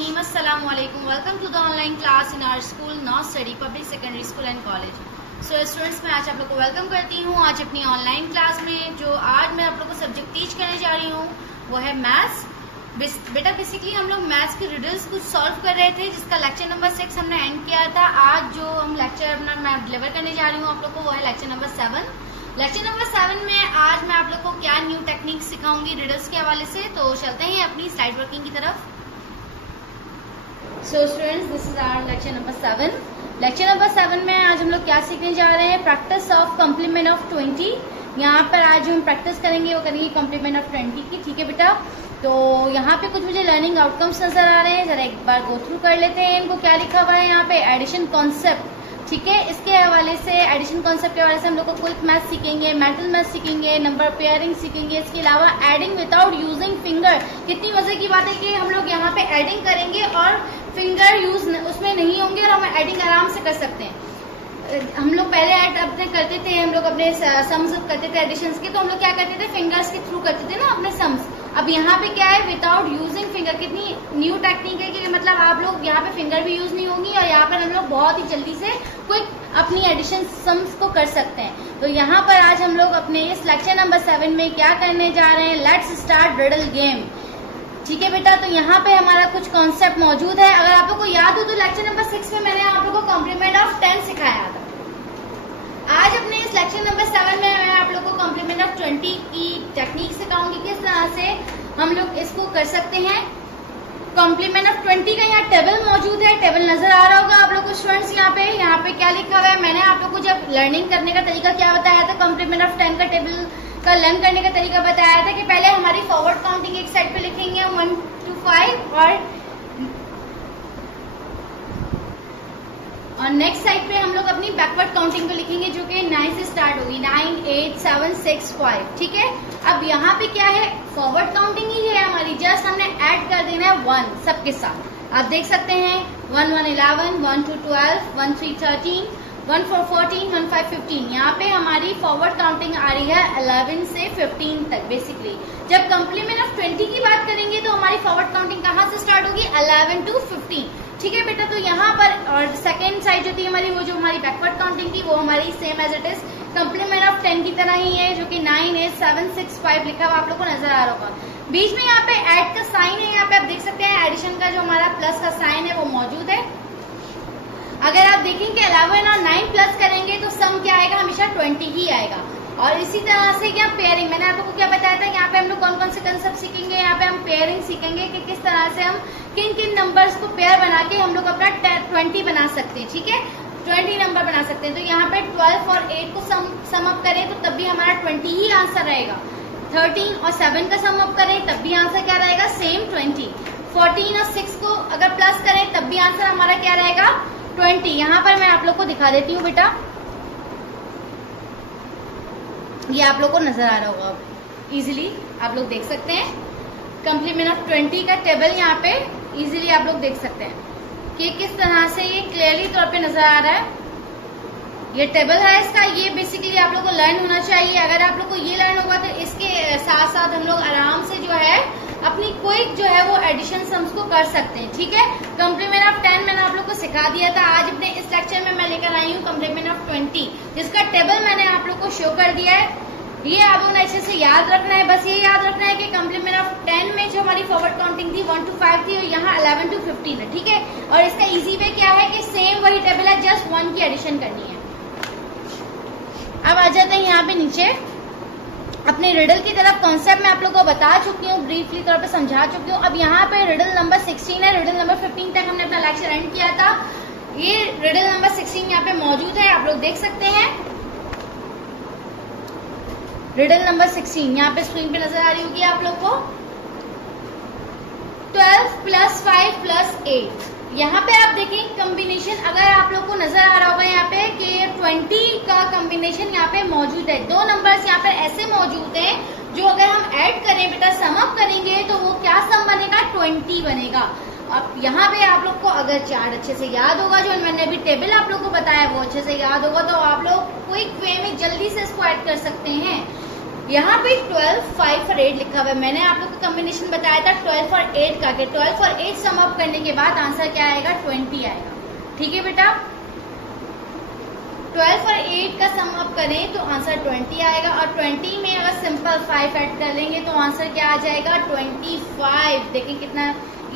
Bismillahirrahmanirrahim. Assalamualaikum. Welcome to the online class in our school, North Study Public Secondary School and College. So students, मैं आज आप लोग को welcome करती हूँ आज अपनी ऑनलाइन क्लास में। जो आज मैं आप लोग को सब्जेक्ट टीच करने जा रही हूँ वो है मैथ्स। बेटा बेसिकली हम लोग मैथ्स के रिडल्स कुछ सॉल्व कर रहे थे, जिसका लेक्चर नंबर 6 हमने एंड किया था। आज जो हम लेक्चर अपना मैं डिलीवर करने जा रही हूँ आप लोग को वो है लेक्चर नंबर 7। लेक्चर नंबर 7 में आज मैं आप लोग को क्या न्यू टेक्निक सिखाऊंगी रिडल्स के हवाले से। तो चलते हैं अपनी स्लाइड वर्किंग की तरफ। So students, this is our lecture number 7। Lecture number 7 में आज हम लोग क्या सीखने जा रहे हैं, प्रैक्टिस ऑफ कॉम्प्लीमेंट ऑफ 20। यहाँ पर आज हम प्रैक्टिस करेंगे वो करेंगे कॉम्प्लीमेंट ऑफ 20 की। ठीक है बेटा, तो यहाँ पे कुछ मुझे लर्निंग आउटकम्स नजर आ रहे हैं, जरा एक बार गो थ्रू कर लेते हैं इनको। क्या लिखा हुआ है यहाँ पे, एडिशन कॉन्सेप्ट। ठीक है, इसके हवाले से एडिशन कॉन्सेप्ट के हवाले से हम लोग को क्विक मैथ सीखेंगे, मेंटल मैथ सीखेंगे, नंबर पेयरिंग सीखेंगे। इसके अलावा एडिंग विदाउट यूजिंग फिंगर। कितनी मजे की बात है कि हम लोग यहाँ पे एडिंग करेंगे और फिंगर यूज उसमें नहीं होंगे और हम एडिंग आराम से कर सकते हैं। हम लोग पहले ऐड अपने करते थे, हम लोग अपने सम्स करते थे एडिशंस के, तो हम लोग क्या करते थे, फिंगर्स के थ्रू करते थे ना अपने सम्स। अब यहाँ पे क्या है, विदाउट यूजिंग फिंगर। कितनी न्यू टेक्निक है कि मतलब आप लोग यहाँ पे फिंगर भी यूज नहीं होंगी और यहाँ पर हम लोग बहुत ही जल्दी से क्विक अपनी एडिशन सम्स को कर सकते हैं। तो यहाँ पर आज हम लोग अपने इस लेक्चर नंबर 7 में क्या करने जा रहे हैं, लेट्स स्टार्ट रिडल गेम। ठीक है बेटा, तो यहाँ पे हमारा कुछ कॉन्सेप्ट मौजूद है। अगर आप लोग को याद हो तो लेक्चर नंबर 6 में मैंने आप लोगों को कॉम्प्लीमेंट ऑफ 10 सिखाया था। आज अपने इस लेक्चर नंबर 7 में मैं आप लोग को कॉम्प्लीमेंट ऑफ 20 की टेक्निक सिखाऊंगी, किस तरह से हम लोग इसको कर सकते हैं। कॉम्प्लीमेंट ऑफ 20 का यहाँ टेबल मौजूद है, टेबल नजर आ रहा होगा आप लोग को स्टूडेंट्स। यहाँ पे क्या लिखा हुआ है, मैंने आप लोग को जब लर्निंग करने का तरीका क्या बताया था, कॉम्प्लीमेंट ऑफ 10 का टेबल का लर्न करने का तरीका बताया था कि पहले हमारी फॉरवर्ड काउंटिंग एक साइड पे लिखेंगे 1 to 5 और नेक्स्ट साइड पे हम लोग अपनी बैकवर्ड काउंटिंग को लिखेंगे जो कि 9 से स्टार्ट होगी, 9, 8, 7, 6, 5। ठीक है, अब यहाँ पे क्या है, फॉरवर्ड काउंटिंग ही है हमारी, जस्ट हमने ऐड कर देना है 1 सबके साथ। आप देख सकते हैं 1, 1, 11, 1, 2, 12, 1, 3, 13, 1, 4, 14, 1, 5, 15। यहाँ पे हमारी फॉरवर्ड काउंटिंग आ रही है 11 से 15 तक। बेसिकली जब कॉम्प्लीमेंट ऑफ 20 की बात करेंगे तो हमारी फॉरवर्ड काउंटिंग कहाँ से स्टार्ट होगी, 11 to 15। ठीक है बेटा, तो यहाँ पर और सेकेंड साइड जो थी हमारी, वो जो हमारी बैकवर्ड काउंटिंग थी वो हमारी same as it is complement of 10 की तरह ही है, जो कि 9, 8, 7, 6, 5 लिखा हुआ आप लोग को नजर आ रहा होगा। बीच में यहाँ पे ऐड का साइन है, यहाँ पे आप देख सकते हैं एडिशन का जो हमारा प्लस का साइन है वो मौजूद है। अगर आप देखेंगे 11 और 9 प्लस करेंगे तो सम क्या आएगा, हमेशा 20 ही आएगा। और इसी तरह से क्या पेयरिंग, मैंने आप लोगों को क्या बताया था, यहाँ पे हम लोग कौन कौन से कंसेप्ट सीखेंगे, यहाँ पे हम पेयरिंग सीखेंगे कि किस तरह से हम किन किन नंबर्स को पेयर बना के हम लोग अपना 20 बना सकते हैं। ठीक है, 20 नंबर बना सकते हैं। तो यहाँ पे 12 और 8 को सम अप करें तो तब भी हमारा 20 ही आंसर रहेगा। 13 और 7 का सम अप करें तब भी आंसर क्या रहेगा, सेम 20। 14 और 6 को अगर प्लस करें तब भी आंसर हमारा क्या रहेगा, 20। यहाँ पर मैं आप लोग को दिखा देती हूँ बेटा, ये आप लोग को नजर आ रहा होगा, इजीली आप लोग देख सकते हैं। कॉम्प्लीमेंट ऑफ 20 का टेबल यहाँ पे इजीली आप लोग देख सकते हैं कि किस तरह से ये क्लियरली तौर पे नजर आ रहा है। ये टेबल है इसका, ये बेसिकली आप लोग को लर्न होना चाहिए। अगर आप लोग को ये लर्न होगा तो इसके साथ साथ हम लोग आराम से जो है अपनी क्विक जो है वो एडिशन सम्स को कर सकते हैं। ठीक है, कॉम्प्लीमेंट ऑफ 10 मैंने आप लोग को सिखा दिया था। आज अपने इस लेक्चर में मैं लेकर आई हूँ कॉम्प्लीमेंट ऑफ 20, जिसका टेबल मैंने आप लोग को शो कर दिया है। ये आप लोगों ने अच्छे से याद रखना है, बस ये याद रखना है कि कॉम्प्लीमेंट ऑफ 10 में जो हमारी फॉरवर्ड काउंटिंग थी 1 to 5 थी और यहाँ 11 to 15 है। ठीक है, और इसका इजी वे क्या है कि सेम वही टेबल है, जस्ट 1 की एडिशन करनी है। अब आ जाते हैं यहाँ पे नीचे अपने रिडल की तरफ। कॉन्सेप्ट मैं आप लोगों को बता चुकी हूँ, ब्रीफली तौर पे समझा चुकी हूँ। अब यहाँ पे रिडल नंबर 16 है, रिडल नंबर 15 तक हमने अपना लेक्चर एंड किया था। ये रिडल नंबर 16 यहाँ पे मौजूद है, आप लोग देख सकते हैं। रिडल नंबर 16 यहाँ पे स्क्रीन पे नजर आ रही होगी आप लोग को। 12 + 5 + 8, यहाँ पे आप देखें कॉम्बिनेशन, अगर आप लोग को नजर आ रहा होगा यहाँ पे कि 20 का कॉम्बिनेशन यहाँ पे मौजूद है। दो नंबर्स यहाँ पे ऐसे मौजूद हैं जो अगर हम ऐड करें बेटा, सम अप करेंगे तो वो क्या सम बनेगा, 20 बनेगा। अब यहाँ पे आप लोग को अगर चार्ट अच्छे से याद होगा, जो मैंने अभी टेबल आप लोग को बताया वो अच्छे से याद होगा, तो आप लोग क्विक वे में जल्दी से इसको ऐड कर सकते हैं। यहाँ पे 12, 5 और 8 लिखा हुआ है। मैंने आप लोग को कॉम्बिनेशन बताया था 12 और 8 का, 12 और 8 सम अप करने के बाद आंसर क्या आएगा, 20 आएगा। ठीक है बेटा, 12 और 8 का सम अप करें तो आंसर 20 आएगा, और 20 में अगर सिंपल 5 ऐड कर लेंगे तो आंसर क्या आ जाएगा, 25। देखिए कितना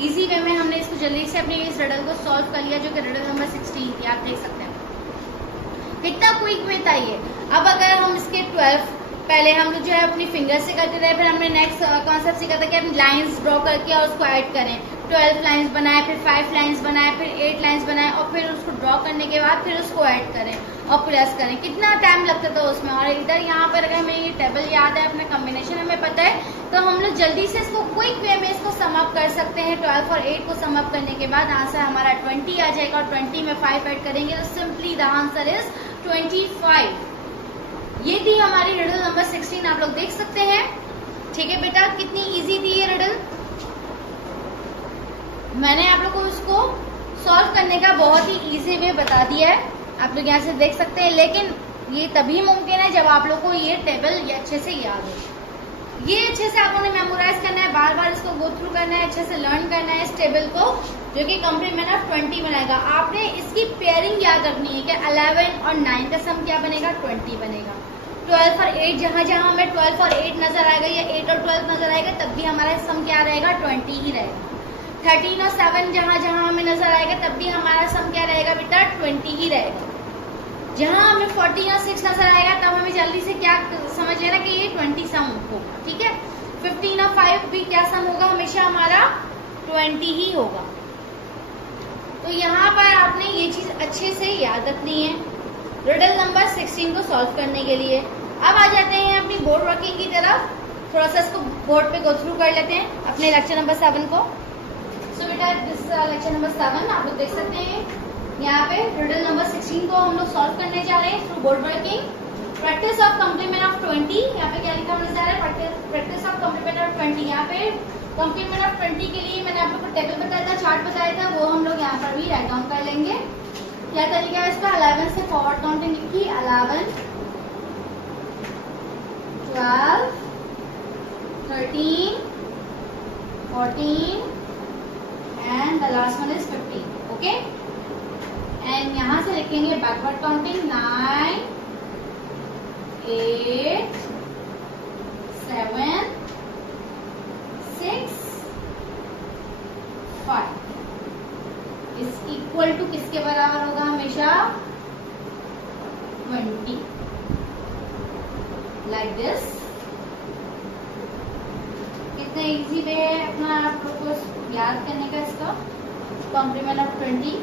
इजी वे में हमने इसको जल्दी से अपने इस रिडल को सॉल्व कर लिया, जो कि रिडल नंबर 16 थी। आप देख सकते हैं कितना क्विक वे था ये। अब अगर हम इसके 12 पहले हम लोग जो है अपनी फिंगर से करते थे, फिर हमने नेक्स्ट कॉन्सेप्ट सीखा था कि हम लाइंस ड्रॉ करके और उसको ऐड करें। 12 लाइंस बनाए, फिर 5 लाइंस बनाए, फिर 8 लाइंस बनाए, और फिर उसको ड्रॉ करने के बाद फिर उसको ऐड करें और प्लस करें। कितना टाइम लगता था उसमें। और इधर यहाँ पर अगर हमें ये टेबल याद है, अपना कॉम्बिनेशन हमें पता है, तो हम लोग जल्दी से इसको क्विक वे में इसको सम अप कर सकते हैं। 12 और 8 को सम अप करने के बाद आंसर हमारा 20 आ जाएगा, और 20 में 5 ऐड करेंगे तो सिंपली द आंसर इज 25। ये थी हमारी रिडल नंबर 16, आप लोग देख सकते हैं। ठीक है बेटा, कितनी इजी थी ये रिडल। मैंने आप लोग को इसको सॉल्व करने का बहुत ही इजी वे बता दिया है, आप लोग यहाँ से देख सकते हैं। लेकिन ये तभी मुमकिन है जब आप लोग को ये टेबल ये अच्छे से याद हो। ये अच्छे से आपको मेमोराइज करना है, बार बार इसको गो थ्रू करना है, अच्छे से लर्न करना है इस टेबल को, जो कि कॉम्प्लीमेंट ऑफ 20 बनाएगा। आपने इसकी पेयरिंग याद रखनी है कि 11 और 9 का सम क्या बनेगा, 20 बनेगा। 12 और 8 जहां जहां हमें 12 और 8 नजर आएगा या 8 और 12 नजर आएगा, तब भी हमारा सम क्या रहेगा, 20 ही रहेगा। 13 और 7 जहां जहां हमें नजर आएगा, तब भी हमारा सम क्या रहेगा बेटा, 20 ही रहेगा। जहां हमें 14 और 6 नजर आएगा, तब हमें जल्दी से क्या समझ लेना कि ये 20 सम होगा। ठीक है, 15 और 5 भी क्या सम होगा, हमेशा हमारा 20 ही होगा। तो यहाँ पर आपने ये चीज अच्छे से याद रखनी है रिडल नंबर 16 को सॉल्व करने के लिए। अब आ जाते हैं अपनी बोर्ड वर्किंग की तरफ। थोड़ा सा इसको बोर्ड पे गो थ्रू कर लेते हैं अपने लेक्चर नंबर 7 को। सो बेटा दिस लेक्चर नंबर 7 आप लोग देख सकते हैं, यहाँ पे रिडल नंबर 16 को हम लोग सॉल्व करने जा रहे हैं through board working. Practice of complement of 20, यहाँ पे क्या लिखा नजर आ रहा है, प्रैक्टिस ऑफ कॉम्प्लीमेंट ऑफ 20। यहाँ पे कॉम्प्लीमेंट ऑफ 20 के लिए मैंने आप लोग को टेबल बताया था, चार्ट बताया था, वो हम लोग यहाँ पर भी राइट डाउन कर लेंगे। क्या तरीका है इसका, 11 से फॉरवर्ड काउंटिंग लिखी, 11, 12, 13, 14 and the last one is 15। Okay, and यहां से लिखेंगे backward counting, 9, 8, 7, 6, 5 is equal to किसके बराबर होगा, हमेशा 20, लाइक दिस। कितना इजी वे है अपना आप लोग को याद करने का इसका कॉम्प्लीमेंट ऑफ 20।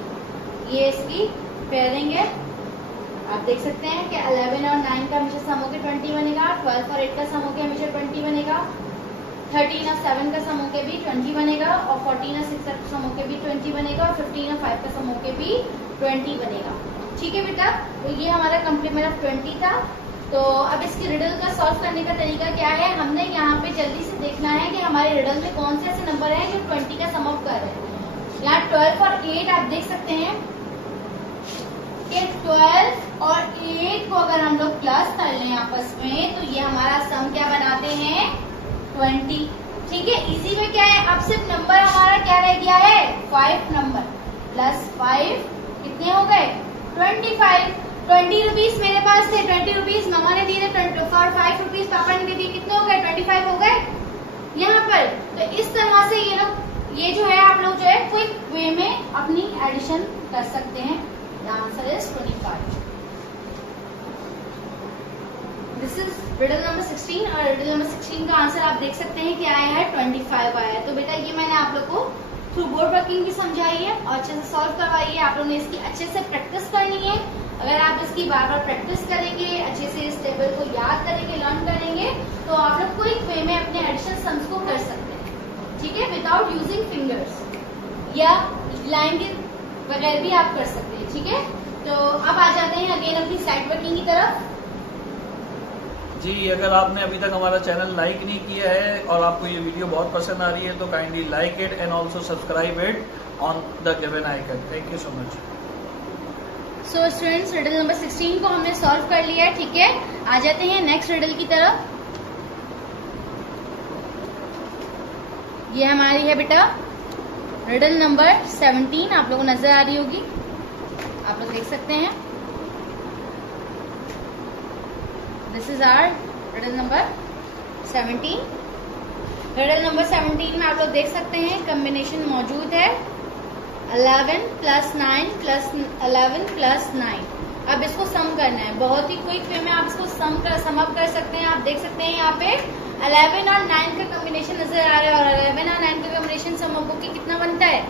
ये इसकी पेयरिंग है, आप देख सकते हैं कि 11 और 9 का हमेशा सम होकर 20 बनेगा, 12 और 8 का सम होकर हमेशा 20 बनेगा, 13 और 7 का सम होके भी 20 बनेगा, और 14 और 6 का सम होके भी 20 बनेगा, और 15 और 5 का सम होके भी 20 बनेगा। ठीक है बेटा, तो ये हमारा कॉम्प्लीमेंट ऑफ 20 था। तो अब इसकी रिडल का सॉल्व करने का तरीका क्या है, हमने यहाँ पे जल्दी से देखना है कि हमारे रिडल में कौन से ऐसे नंबर हैं जो 20 का सम अप कर रहे हैं। यहाँ 12 और 8 आप देख सकते हैं कि 12 और 8 को अगर हम लोग प्लस कर लें आपस में, तो ये हमारा सम क्या बनाते हैं, 20। ठीक है, इसी में क्या है, अब सिर्फ नंबर हमारा क्या रह गया है, 5 नंबर, प्लस 5 कितने हो गए, 25। 20 रुपीज मेरे पास थे, 20 रुपीज मामा ने दिए थे, 5 रुपीज पापा ने दे दिए, कितने हो गए, 25 हो गए यहाँ पर। तो इस तरह से ये जो है आप लोग जो है क्विक वे में अपनी एडिशन कर सकते हैं। The answer is 25। This is riddle number 16, और रिडल नंबर 16 का आंसर आप देख सकते हैं कि आया है 25 आया है। तो बेटा ये मैंने आप लोग को थ्रू बोर्ड वर्किंग भी समझाई है और अच्छे से सॉल्व करवाई है। आप लोगों ने इसकी अच्छे से प्रैक्टिस करनी है। अगर आप इसकी बार बार प्रैक्टिस करेंगे, अच्छे से इस टेबल को याद करेंगे, लर्न करेंगे, तो आप लोग क्विक वे में अपने एडिशन सम्स को कर सकते हैं। ठीक है, विदाउट यूजिंग फिंगर्स या लाइन के बगैर भी आप कर सकते हैं। ठीक है, तो अब आ जाते हैं अगेन अपनी साइड वर्किंग की तरफ। जी, अगर आपने अभी तक हमारा चैनल लाइक नहीं किया है और आपको ये वीडियो बहुत पसंद आ रही है, तो kindly like it and also subscribe it on the given icon. Thank you so much. So students, riddle number 16 को हमने सॉल्व कर लिया है। ठीक है, आ जाते हैं नेक्स्ट रिडल की तरफ। ये हमारी है बेटा रिडल नंबर 17, आप लोगों को नजर आ रही होगी, आप लोग देख सकते हैं। This is our riddle number 17। Riddle number 17 में आप लोग देख सकते हैं कॉम्बिनेशन मौजूद है 11 + 9 + 11 + 9। अब इसको सम करना है, बहुत ही क्विक वे में आप इसको सम अप कर सकते हैं। आप देख सकते हैं यहाँ पे 11 और 9 का कॉम्बिनेशन नजर आ रहा है, और 11 और 9 का कॉम्बिनेशन सम अप होके कितना बनता है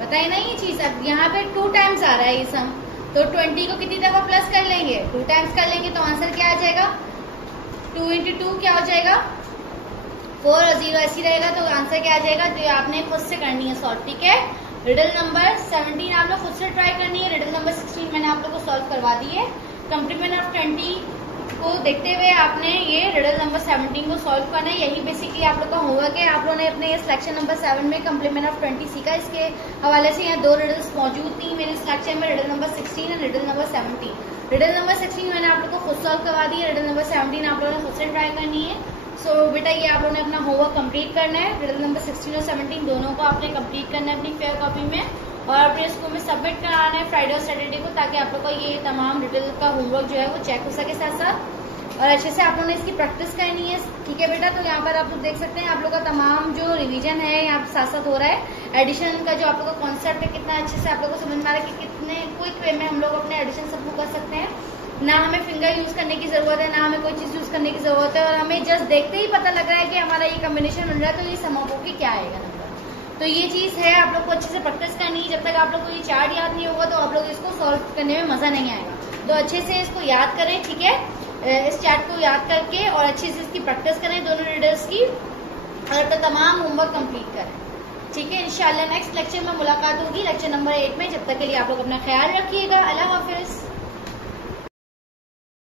बताइए ना ये चीज। अब यहाँ पे 2 टाइम्स आ रहा है ये सम, तो 20 को कितनी दफा प्लस कर लेंगे, 2 टाइम्स कर लेंगे, तो आंसर क्या आ जाएगा 2 × 2 क्या हो जाएगा 4 और 0 ऐसी रहेगा, तो आंसर क्या आ जाएगा जो आपने खुद से करनी है सॉल्व। ठीक है, रिडल नंबर 17 आप लोग खुद से ट्राई करनी है। रिडल नंबर 16 मैंने आप लोग को सॉल्व करवा दी है। कंप्लीमेंट ऑफ 20 को देखते हुए आपने ये रिडल नंबर 17 को सॉल्व करना है। यही बेसिकली आप लोग का होमवर्क है। आप लोगों ने अपने इस लेक्चर नंबर 7 में कंप्लीमेंट ऑफ 20 सीखा। इसके हवाले से यहाँ 2 रिडल्स मौजूद थी मेरे इस लेक्चर में, रिडल नंबर 16 और रिडल नंबर 17। रिडल नंबर 16 मैंने आप लोग को खुद सॉल्व करवा दी है, रिडल नंबर 17 आप लोगों ने खुद से ट्राई करनी है। सो बेटा ये आप लोगों ने अपना होमवर्क कंप्लीट करना है। रिडल नंबर 16 और 17 दोनों को आपने कंप्लीट करना है अपनी फेयर कॉपी में, और अपने स्कूल में सबमिट कराना है फ्राइडे और सैटरडे को, ताकि आप लोग को ये तमाम रिडल का होमवर्क जो है वो चेक हो सके साथ साथ, और अच्छे से आप लोगों ने इसकी प्रैक्टिस करनी है। ठीक है बेटा, तो यहाँ पर आप लोग देख सकते हैं आप लोग का तमाम जो रिवीजन है यहाँ साथ साथ हो रहा है। एडिशन का जो आप लोग का कॉन्सेप्ट है कितना अच्छे से आप लोग को समझ में आ रहा है कि कितने क्विक वे में हम लोग अपने एडिशन सबको कर सकते हैं। ना हमें फिंगर यूज करने की जरूरत है, ना हमें कोई चीज यूज करने की जरूरत है, और हमें जस्ट देखते ही पता लग रहा है कि हमारा ये कॉम्बिनेशन बन रहा है, तो ये सम अप होके क्या आएगा नंबर। तो ये चीज है, आप लोग को अच्छे से प्रैक्टिस करनी है। जब तक आप लोग को ये चार्ट याद नहीं होगा तो आप लोग इसको सॉल्व करने में मजा नहीं आएगा। तो अच्छे से इसको याद करें, ठीक है, इस चार्ट को याद करके, और अच्छे से इसकी प्रैक्टिस करें दोनों रीडर्स की, और अपना तमाम होमवर्क कंप्लीट करें। ठीक है, इंशाल्लाह नेक्स्ट लेक्चर में मुलाकात होगी लेक्चर नंबर 8 में। जब तक के लिए आप लोग अपना ख्याल रखिएगा। अल्लाह हाफिज।